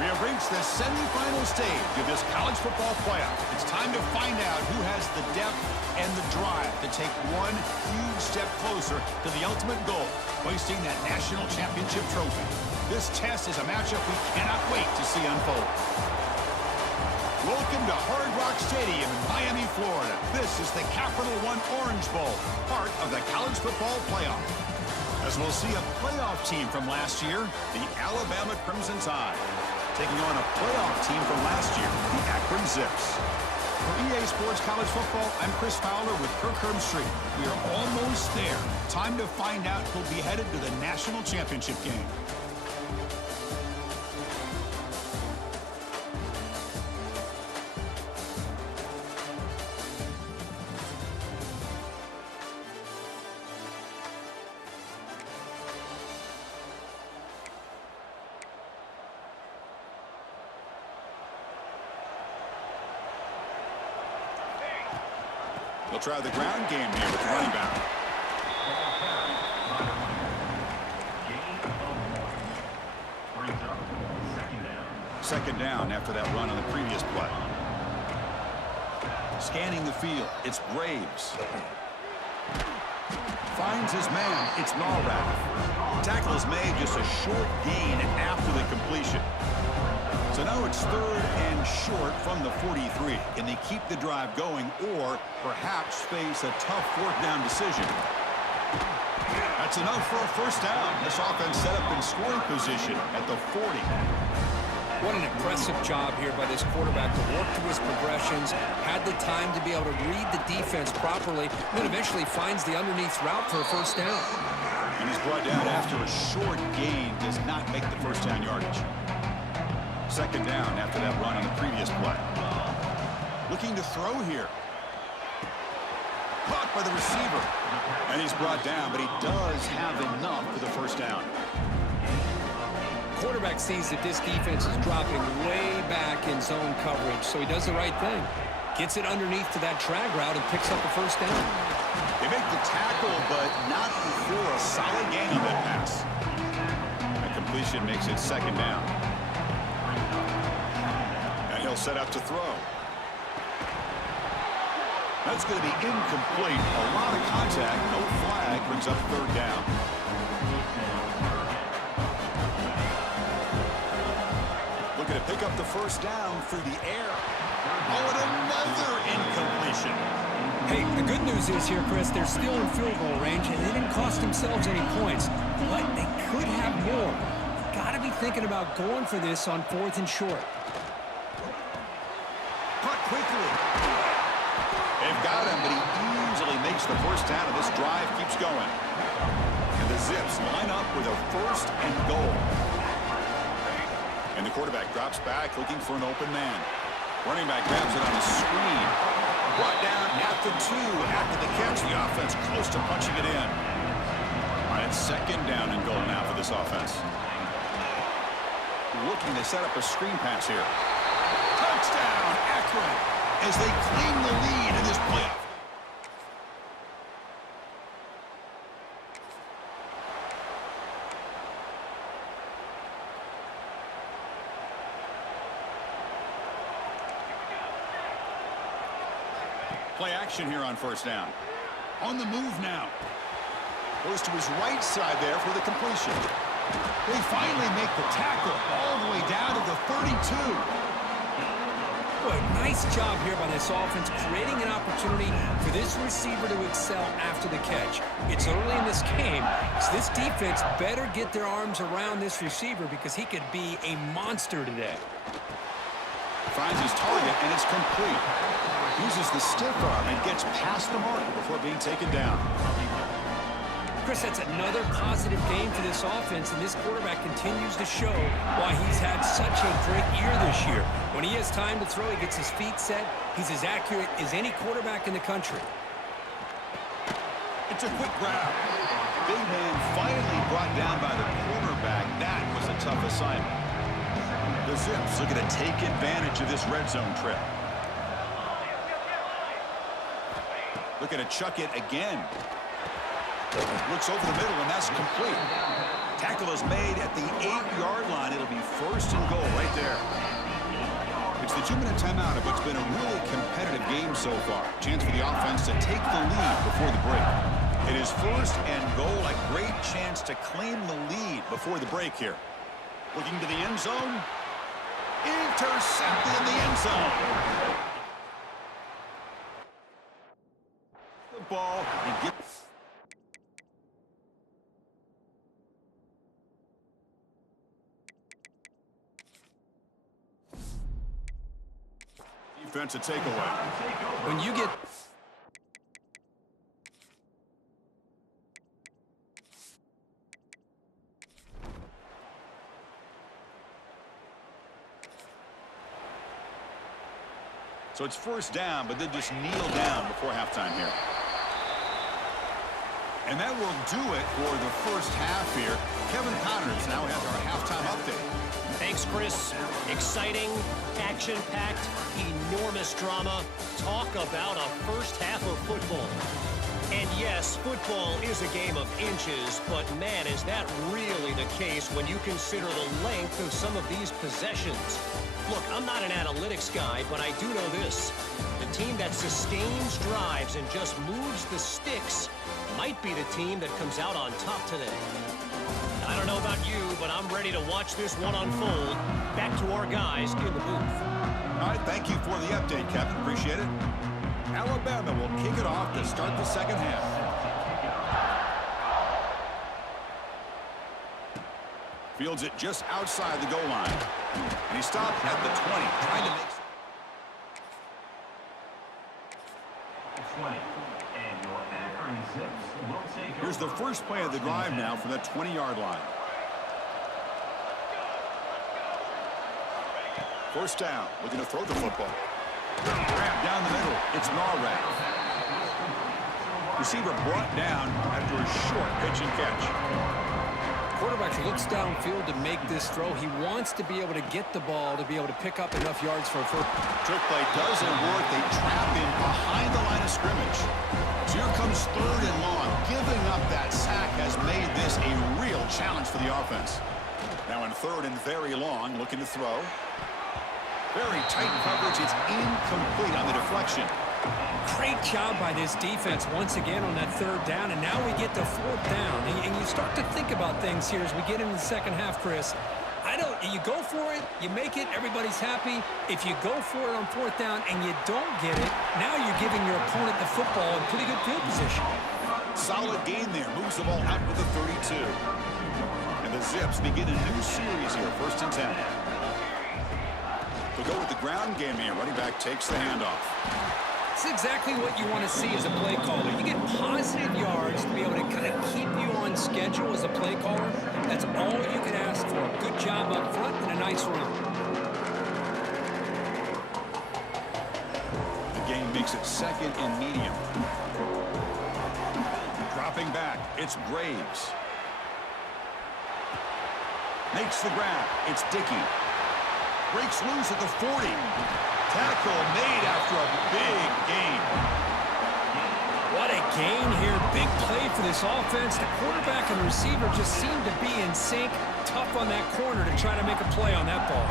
We have reached the semifinal stage of this college football playoff. It's time to find out who has the depth and the drive to take one huge step closer to the ultimate goal, hoisting that national championship trophy. This test is a matchup we cannot wait to see unfold. Welcome to Hard Rock Stadium in Miami, Florida. This is the Capital One Orange Bowl, part of the college football playoff. As we'll see a playoff team from last year, the Alabama Crimson Tide, taking on a playoff team from last year, the Akron Zips. For EA Sports College Football, I'm Chris Fowler with Kirk Herbstreit. We are almost there. Time to find out who'll be headed to the national championship game. They'll try the ground game here with the running back. Second down after that run on the previous play. Scanning the field, it's Graves. Finds his man, it's Norrath. Tackle is made, just a short gain after the completion. So now it's third and short from the 43. Can they keep the drive going or perhaps face a tough fourth down decision? That's enough for a first down. This offense set up in scoring position at the 40. What an impressive job here by this quarterback to work through his progressions, had the time to be able to read the defense properly, and then eventually finds the underneath route for a first down. And he's brought down after a short gain, does not make the first down yardage. Second down after that run on the previous play. Looking to throw here. Caught by the receiver. And he's brought down, but he does have enough for the first down. Quarterback sees that this defense is dropping way back in zone coverage, so he does the right thing. Gets it underneath to that drag route and picks up the first down. They make the tackle, but not before a solid gain on that pass. The completion makes it second down. He'll set up to throw. That's going to be incomplete. A lot of contact, no flag, brings up third down. Looking to pick up the first down through the air. Oh, and another incompletion. Hey, the good news is here, Chris, they're still in field goal range, and they didn't cost themselves any points, but they could have more. You've got to be thinking about going for this on fourth and short. Quickly. They've got him, but he easily makes the first down, and this drive keeps going. And the Zips line up with a first and goal. And the quarterback drops back, looking for an open man. Running back grabs it on the screen. Brought down at the 2 after the catch. The offense close to punching it in. All right, it's second down and goal now for this offense. Looking to set up a screen pass here. Touchdown, Akron, as they claim the lead in this playoff. Play action here on first down. On the move now. Goes to his right side there for the completion. They finally make the tackle all the way down to the 32. Boy, nice job here by this offense, creating an opportunity for this receiver to excel after the catch. It's early in this game, so this defense better get their arms around this receiver because he could be a monster today. Finds his target, and it's complete. Uses the stiff arm and gets past the marker before being taken down. Chris, that's another positive game for this offense, and this quarterback continues to show why he's had such a great year this year. When he has time to throw, he gets his feet set. He's as accurate as any quarterback in the country. It's a quick grab. Big man finally brought down by the quarterback. That was a tough assignment. The Zips looking to take advantage of this red zone trip. Looking to chuck it again. Looks over the middle, and that's complete. Tackle is made at the 8-yard line. It'll be first and goal right there. It's the 2-minute timeout of what's been a really competitive game so far. Chance for the offense to take the lead before the break. It is first and goal. A great chance to claim the lead before the break here. Looking to the end zone. Intercepted in the end zone. The ball and get. Defensive takeaway. When you get... So it's first down, but then just kneel down before halftime here. And that will do it for the first half here. Kevin Connors now has our halftime update. Thanks, Chris. Exciting, action-packed, enormous drama. Talk about a first half of football. And yes, football is a game of inches, but man, is that really the case when you consider the length of some of these possessions. Look, I'm not an analytics guy, but I do know this. The team that sustains drives and just moves the sticks might be the team that comes out on top today. I don't know about you, but I'm ready to watch this one unfold. Back to our guys in the booth. All right, thank you for the update, Kevin. Appreciate it. Alabama will kick it off to start the second half. Fields it just outside the goal line. And he stopped at the 20, trying to make... 20. And your Akron Zips will take... Here's the first play of the drive now from the 20-yard line. First down, looking to throw the football. Grab down the middle. It's Norrad. Receiver brought down after a short pitch and catch. Quarterback looks downfield to make this throw. He wants to be able to get the ball to be able to pick up enough yards for a first. Trick play doesn't work. They trap him behind the line of scrimmage. So here comes third and long. Giving up that sack has made this a real challenge for the offense. Now in third and very long, looking to throw. Very tight coverage. It's incomplete on the deflection. Great job by this defense once again on that third down, and now we get to fourth down. And you start to think about things here as we get into the second half, Chris. You go for it, you make it, everybody's happy. If you go for it on fourth down and you don't get it, now you're giving your opponent the football in pretty good field position. Solid gain there. Moves the ball out with the 32. And the Zips begin a new series here, first and 10. They'll go with the ground game here. Running back takes the handoff. It's exactly what you want to see as a play caller. You get positive yards to be able to kind of keep you on schedule as a play caller. That's all you can ask for. Good job up front and a nice run. The game makes it second and medium. Dropping back, it's Graves. Makes the grab. It's Dickey. Breaks loose at the 40. Tackle made after a big gain. What a gain here. Big play for this offense. The quarterback and the receiver just seem to be in sync. Tough on that corner to try to make a play on that ball.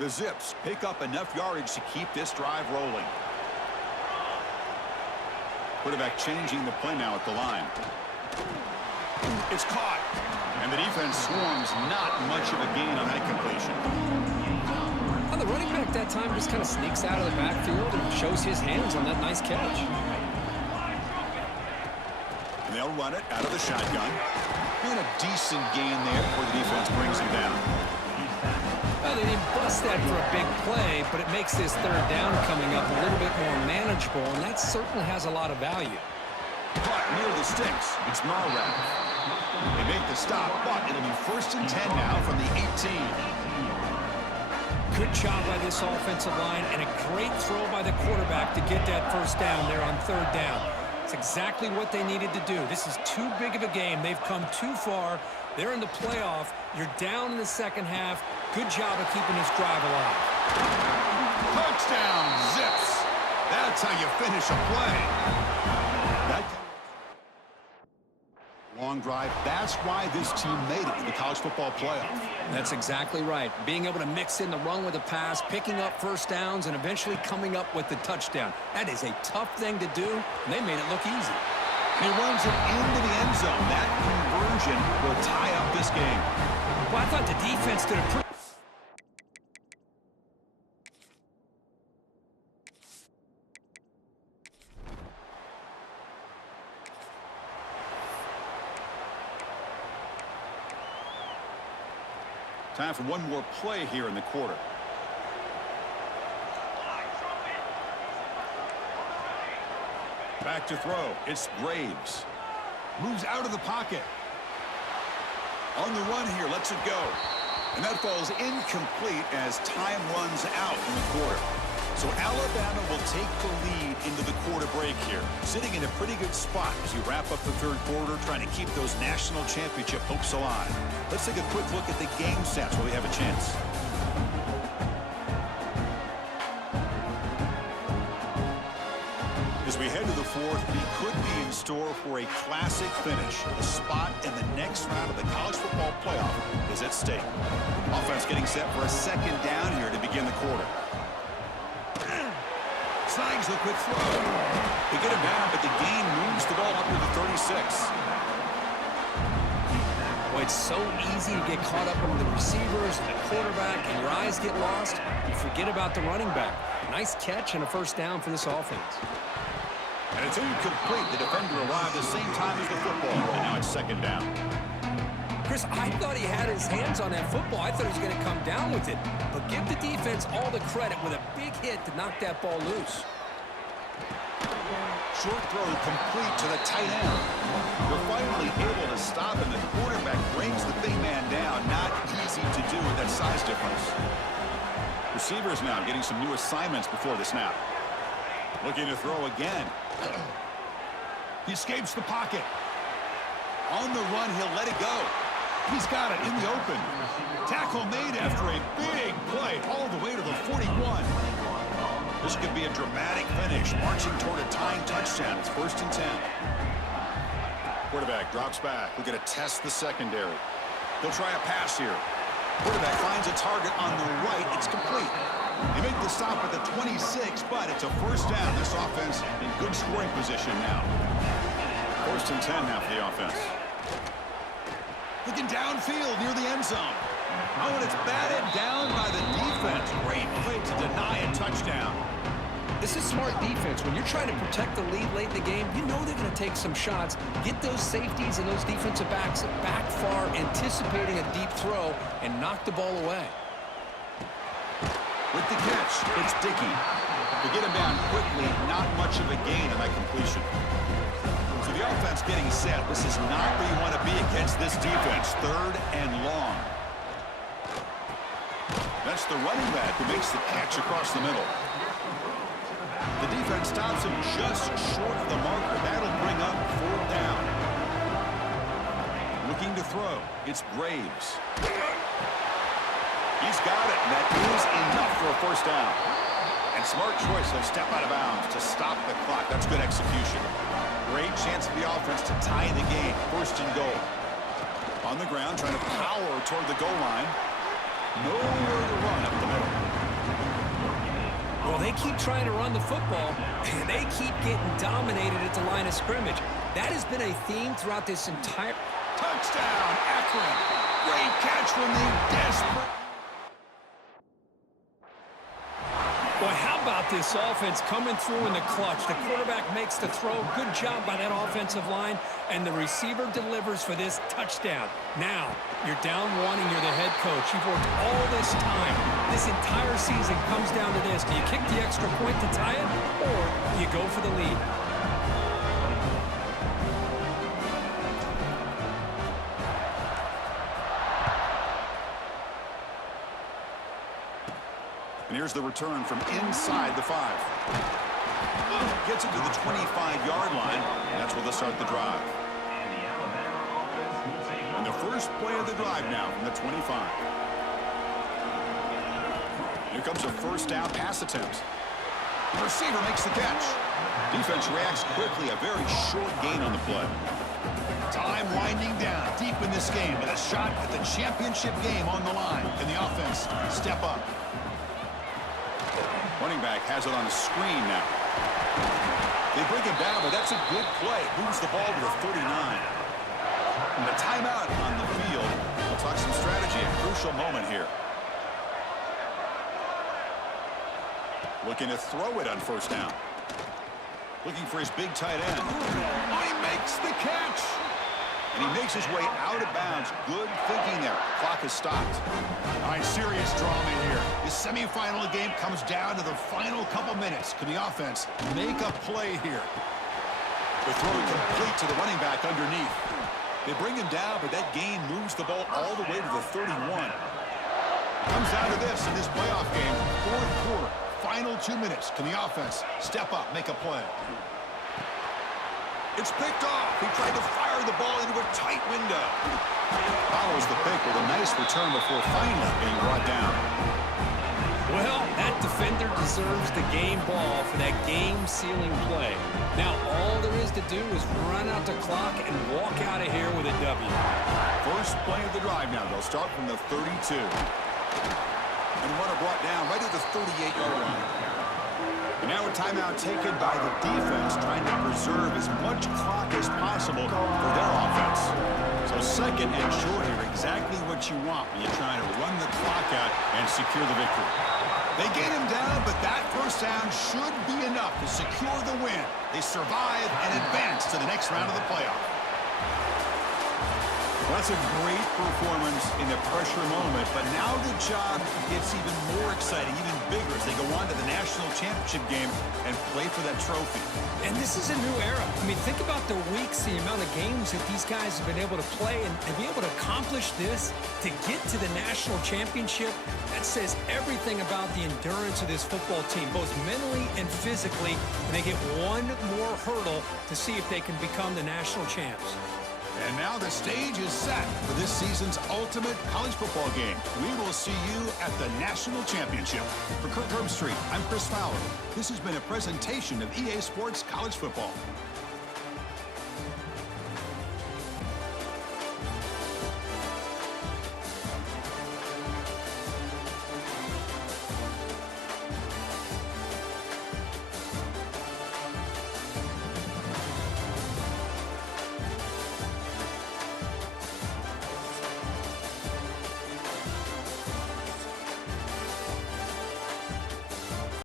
The Zips pick up enough yardage to keep this drive rolling. Quarterback changing the play now at the line. It's caught. And the defense swarms. Not much of a gain on that completion. Well, the running back that time just kind of sneaks out of the backfield and shows his hands on that nice catch. And they'll run it out of the shotgun. And a decent gain there before the defense brings him down. Well, they didn't bust that for a big play, but it makes this third down coming up a little bit more manageable, and that certainly has a lot of value. Caught near the sticks. It's Norrad. They make the stop, but it'll be first and 10 now from the 18. Good job by this offensive line and a great throw by the quarterback to get that first down there on third down. It's exactly what they needed to do. This is too big of a game. They've come too far. They're in the playoff. You're down in the second half. Good job of keeping this drive alive. Touchdown, Zips. That's how you finish a play. Long drive. That's why this team made it to the college football playoff. That's exactly right. Being able to mix in the run with the pass, picking up first downs, and eventually coming up with the touchdown. That is a tough thing to do, and they made it look easy. And he runs it into the end zone. That conversion will tie up this game. Well, I thought the defense did a pretty... Time for one more play here in the quarter. Back to throw. It's Graves. Moves out of the pocket. On the run here, lets it go. And that falls incomplete as time runs out in the quarter. So Alabama will take the lead into the quarter break here. Sitting in a pretty good spot as we wrap up the third quarter, trying to keep those national championship hopes alive. Let's take a quick look at the game stats while we have a chance. As we head to the fourth, we could be in store for a classic finish. A spot in the next round of the college football playoff is at stake. Offense getting set for a second down here to begin the quarter. Snags the quick throw. They get him down, but the gain moves the ball up to the 36. Boy, it's so easy to get caught up in the receivers and the quarterback, and your eyes get lost. You forget about the running back. Nice catch and a first down for this offense. And it's incomplete. The defender arrived the same time as the football, and now it's second down. Chris, I thought he had his hands on that football. I thought he was going to come down with it. But give the defense all the credit with a big hit to knock that ball loose. Short throw complete to the tight end. They're finally able to stop, and the quarterback brings the big man down. Not easy to do with that size difference. Receivers now getting some new assignments before the snap. Looking to throw again. He escapes the pocket. On the run, he'll let it go. He's got it in the open. Tackle made after a big play all the way to the 41. This could be a dramatic finish, marching toward a tying touchdown. It's 1st and 10. Quarterback drops back. We're going to test the secondary. They'll try a pass here. Quarterback finds a target on the right. It's complete. They make the stop at the 26, but it's a first down. This offense in good scoring position now. 1st and 10 now for the offense. Looking downfield near the end zone. Oh, and it's batted down by the defense. Great play to deny a touchdown. This is smart defense. When you're trying to protect the lead late in the game, you know they're going to take some shots, get those safeties and those defensive backs back far, anticipating a deep throw, and knock the ball away. With the catch, it's Dickey. To get him down quickly, not much of a gain on that completion. So the offense getting set. This is not where you want to be against this defense. 3rd and long. That's the running back who makes the catch across the middle. The defense stops him just short of the marker. That'll bring up 4th down. Looking to throw. It's Graves. He's got it, and that is enough for a first down. And smart choice, he'll step out of bounds to stop the clock. That's good execution. Great chance for the offense to tie the game. 1st and goal. On the ground, trying to power toward the goal line. Nowhere to run up the middle. Well, they keep trying to run the football, and they keep getting dominated at the line of scrimmage. That has been a theme throughout this entire... Touchdown, Akron. Great catch from the desperate... Boy, how about this offense coming through in the clutch? The quarterback makes the throw. Good job by that offensive line. And the receiver delivers for this touchdown. Now, you're down 1 and you're the head coach. You've worked all this time. This entire season comes down to this. Do you kick the extra point to tie it, or do you go for the lead? And here's the return from inside the 5. Gets it to the 25-yard line, and that's where they'll start the drive. And the first play of the drive now from the 25. Here comes a first down pass attempt. The receiver makes the catch. Defense reacts quickly, a very short gain on the play. Time winding down deep in this game with a shot at the championship game on the line. Can the offense step up? Running back has it on the screen now. They bring him down, but that's a good play. Moves the ball to the 39. And the timeout on the field. We'll talk some strategy. A crucial moment here. Looking to throw it on first down. Looking for his big tight end. Oh, he makes the catch. And he makes his way out of bounds. Good thinking there. Clock has stopped. All right, serious drama here. The semifinal game comes down to the final couple minutes. Can the offense make a play here? The throw complete to the running back underneath. They bring him down, but that gain moves the ball all the way to the 31. Comes down to this in this playoff game. Fourth quarter. Final 2 minutes. Can the offense step up, make a play? It's picked off. He tried to fire the ball into a tight window. Follows the pick with a nice return before finally being brought down. Well, that defender deserves the game ball for that game-sealing play. Now, all there is to do is run out the clock and walk out of here with a W. First play of the drive now. They'll start from the 32. And runner brought down right at the 38-yard line. And now a timeout taken by the defense, trying to preserve as much clock as possible for their offense. So second and short here, exactly what you want when you're trying to run the clock out and secure the victory. They get him down, but that first down should be enough to secure the win. They survive and advance to the next round of the playoff. Well, that's a great performance in the pressure moment, but now the job gets even more exciting, even bigger as they go on to the national championship game and play for that trophy. And this is a new era. I mean, think about the weeks, the amount of games that these guys have been able to play and be able to accomplish this, to get to the national championship. That says everything about the endurance of this football team, both mentally and physically. And they get one more hurdle to see if they can become the national champs. And now the stage is set for this season's ultimate college football game. We will see you at the national championship. For Kirk Herbstreit, I'm Chris Fowler. This has been a presentation of EA Sports College Football.